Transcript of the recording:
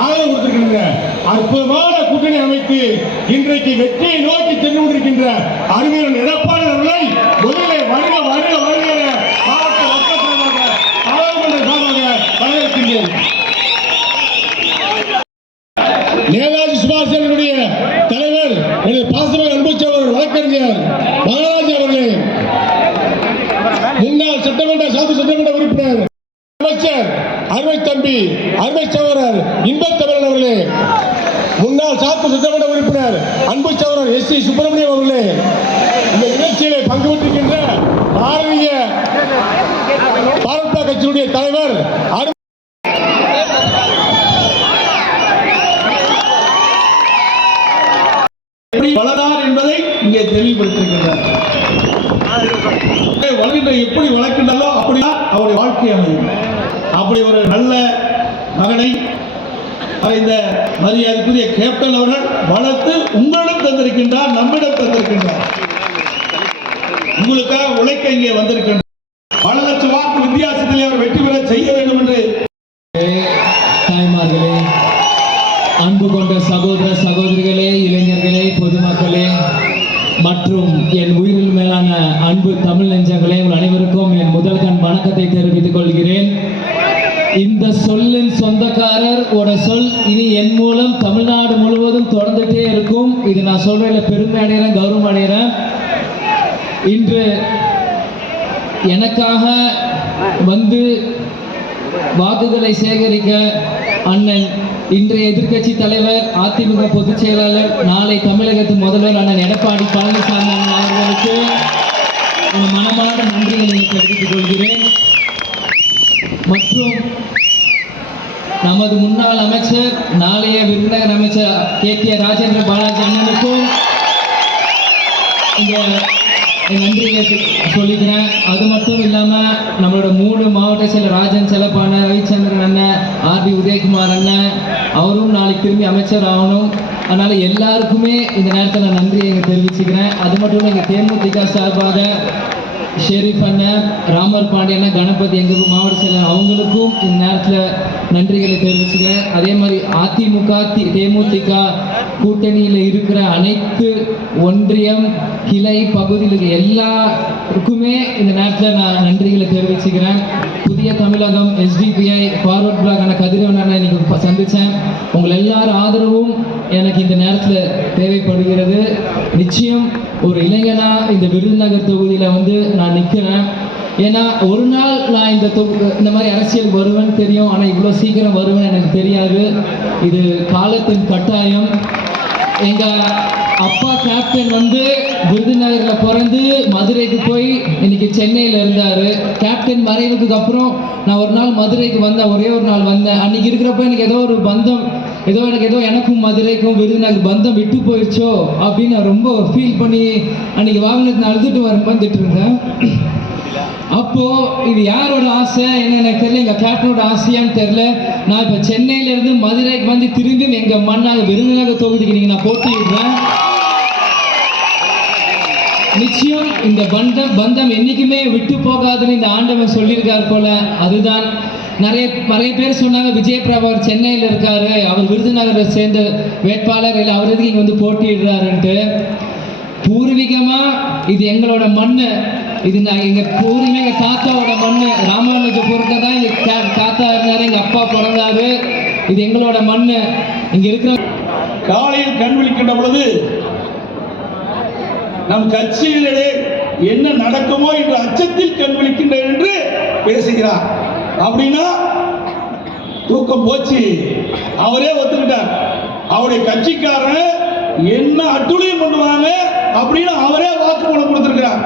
ஆதரவு கொடுத்திருக்கின்ற அற்புதமான கூட்டணி அமைத்து இன்றைக்கு வெற்றியை நோக்கி சென்று கொண்டிருக்கின்ற அறிஞர் எடப்பாடி அவர்களை முதலில் வருக வருக வருகிற மாவட்ட மக்கள் சார்பாக பாராளுமன்ற சார்பாக வரவேற்கின்றேன். நேதாஜி சுபாஷ் சந்திரனுடைய தலைவர் எனது பாசமாக அனுபவிச்சவர் வழக்கறிஞர் மகாராஜ் அவர்களே, முன்னாள் சட்டமன்ற உறுப்பினர் அமைச்சர் அருமை தம்பி அருமை சகோதரர் இன்பத்தமிழன் அவர்களே, முன்னாள் சட்டமன்ற உறுப்பினர் அன்பு சகோதரர் எஸ்.சி. சுப்பிரமணியம் அவர்களே, இந்த நிகழ்ச்சியிலே பங்கு பெற்றிருக்கின்ற பாரதிய பாரத கட்சியினுடைய தலைவர் வளரார் என்பதை இங்கே தெளிவுபடுத்திருக்கின்றார். எப்படி வளர்க்கின்றாலோ அப்படிதான் அவருடைய வாழ்க்கை அமையும். அப்படி ஒரு நல்ல மகனை இந்த மரியாதைக்குரிய கேப்டன் அவர்கள் வளர்த்து உங்களிடம் தந்திருக்கின்றார், நம்மிடம் தந்திருக்கின்றார். உங்களுக்காக உழைக்க இங்கே வந்திருக்கின்றார். பல லட்சம் வாக்கு வித்தியாசத்தில் அவர் வெற்றி பெற செய்ய வேண்டும் என்று தாய்மார்களே, அன்பு கொண்ட சகோதர சகோதரிகளே, இளைஞர்களே, பொதுமக்களே மற்றும் என் உயிரில் மேலான அன்பு தமிழ் நெஞ்சங்களே, உங்கள் அனைவருக்கும் என் முதல் கண் வணக்கத்தை தெரிவித்துக் கொள்கிறேன். இந்த சொல்லின் சொந்தக்காரர் ஒரு சொல் இனி என் மூலம் தமிழ்நாடு முழுவதும் தொடர்ந்துட்டே இருக்கும். இது நான் சொல்றதுல பெருமை அடைகிறேன், கௌரவம் அடைகிறேன். இன்று எனக்காக வந்து வாக்குகளை சேகரிக்க அண்ணன் இன்றைய எதிர்க்கட்சி தலைவர் அதிமுக பொதுச் செயலாளர் நாளை தமிழகத்து முதல்வர் அண்ணன் எடப்பாடி பழனிசாமி அவர்களுக்கு மனமார்ந்த நன்றிகளை தெரிவித்துக் கொள்கிறேன். மற்றும் நமது முன்னாள் அமைச்சர் நாளைய விருதுநகர் அமைச்சர் KTR ராஜேந்திர பாலாஜி அண்ணனுக்கும் இங்கே நன்றியை சொல்லிக்கிறேன். அது மட்டும் இல்லாமல் நம்மளோட 3 மாவட்ட செயலர் ராஜன் செல்லப்பான, ரவிச்சந்திரன் அண்ணன், RB உதயகுமார் அண்ணன், அவரும் நாளைக்கு திரும்பி அமைச்சர் ஆகணும். அதனால எல்லாருக்குமே இந்த நேரத்தில் நான் நன்றியை தெரிவிச்சுக்கிறேன். அது மட்டும் இல்லை, எங்கள் தேமுதிக சார்பாக ஷெரீப் அண்ணன், ராமர் பாண்டியன், கணபதி எங்கள் மாவட்ட செயலர், அவங்களுக்கும் இந்த நேரத்தில் நன்றிகளை தெரிவிச்சுக்கிறேன். அதே மாதிரி அதிமுக தேமுதிக கூட்டணியில் இருக்கிற அனைத்து ஒன்றியம் கிளை பகுதியில் இருக்கிற எல்லாருக்குமே இந்த நேரத்தில் நான் நன்றிகளை தெரிவிச்சுக்கிறேன். புதிய தமிழகம் SDPI ஃபார்வர்ட் பிளாக் கதிரவன் இன்னைக்கு சந்தித்தேன். உங்கள் எல்லாரும் ஆதரவும் எனக்கு இந்த நேரத்தில் தேவைப்படுகிறது. நிச்சயம் ஒரு இளைஞனா இந்த விருதுநகர் தொகுதியில் வந்து நான் நிற்கிறேன். ஏன்னா ஒரு நாள் நான் இந்த மாதிரி அரசியல் வருவேன்னு தெரியும், ஆனால் இவ்வளோ சீக்கிரம் வருவேன்னு எனக்கு தெரியாது. இது காலத்தின் கட்டாயம். எங்கள் அப்பா கேப்டன் வந்து விருதுநகரில் பிறந்து மதுரைக்கு போய் இன்னைக்கு சென்னையில் இருந்தார். கேப்டன் மறைவுக்கு அப்புறம் நான் ஒரு நாள் மதுரைக்கு வந்தேன், ஒரே ஒரு நாள் வந்தேன். அன்னைக்கு இருக்கிறப்ப எனக்கு ஏதோ ஒரு பந்தம், எனக்கும் மதுரைக்கும் விருதுநகர் பந்தம் விட்டு போயிடுச்சோ அப்படின்னு நான் ரொம்ப ஃபீல் பண்ணி அன்னைக்கு வாகனத்தை அழுதுட்டு வந்துட்டு இருந்தேன். அப்போ இது யாரோட ஆசை என்ன எனக்கு தெரியல, எங்க கேப்டனோட ஆசையான்னு தெரியல. நான் இப்ப சென்னையில இருந்து மதுரைக்கு வந்து திரும்பி எங்க மண்ணாக விருதுநகர் தொகுதிக்கு நீங்க நான் போட்டியிடுறேன். நிச்சயம் இந்த பந்தம் என்னைக்குமே விட்டு போகாதுன்னு இந்த ஆண்டவன் சொல்லியிருக்கார் போல. அதுதான் நிறைய பேர் சொன்னாங்க விஜய் பிரபாகர் சென்னையில் இருக்காரு, அவர் விருதுநகரை சேர்ந்த வேட்பாளர் இல்லை, அவர் எதுக்கு இங்க வந்து போட்டியிடுறாருன்ட்டு. பூர்வீகமா இது எங்களோட மண்ணு, இது எங்க பூர்வீக எங்க தாத்தாவோட மண்ணு. ராமானுஜபுரத்தை தான் எங்க தாத்தா இருந்தாரு, எங்க அப்பா பிறந்தாரு. இது எங்களோட மண்ணு. இங்க இருக்கிற காலையில் கண் விழிக்கின்ற பொழுது நம் கட்சியிலே என்ன நடக்குமோ என்ற அச்சத்தில் கண் விழிக்கின்றேன் என்று பேசுகிறார். அப்படின்னா தூக்கம் போச்சு, அவரே ஒத்துக்கிட்டார். அவருடைய கட்சிக்காரன் என்ன அட்டுழியம் பண்ணுவாங்க அப்படின்னு அவரே வாக்குமூலம் கொடுத்திருக்கிறார்.